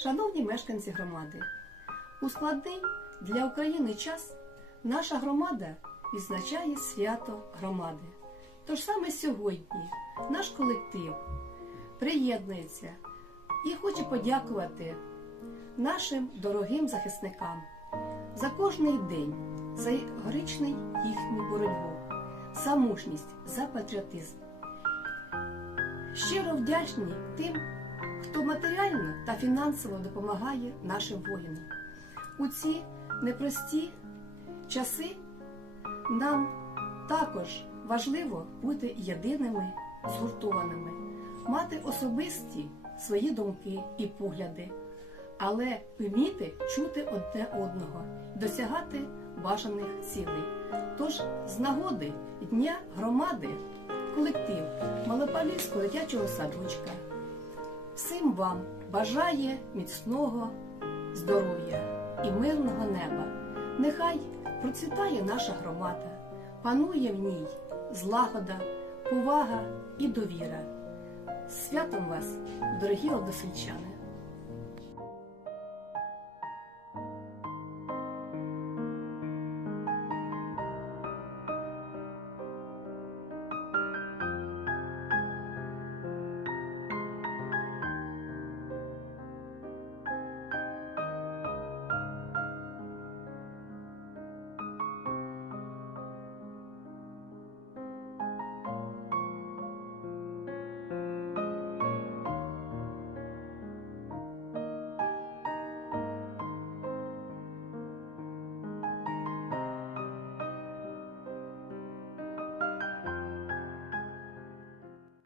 Шановні мешканці громади, у складний для України час наша громада відзначає свято громади. Тож саме сьогодні наш колектив приєднується і хоче подякувати нашим дорогим захисникам за кожний день, за героїчну їхню боротьбу, за мужність, за патріотизм. Щиро вдячні тим, хто матеріально та фінансово допомагає нашим воїнам. У ці непрості часи нам також важливо бути єдиними, згуртованими, мати особисті свої думки і погляди, але вміти чути одне одного, досягати бажаних цілей. Тож з нагоди Дня громади колектив Малопавлівського дитячого садочка всім вам бажає міцного здоров'я і мирного неба. Нехай процвітає наша громада, панує в ній злагода, повага і довіра. Святом вас, дорогі односельчани!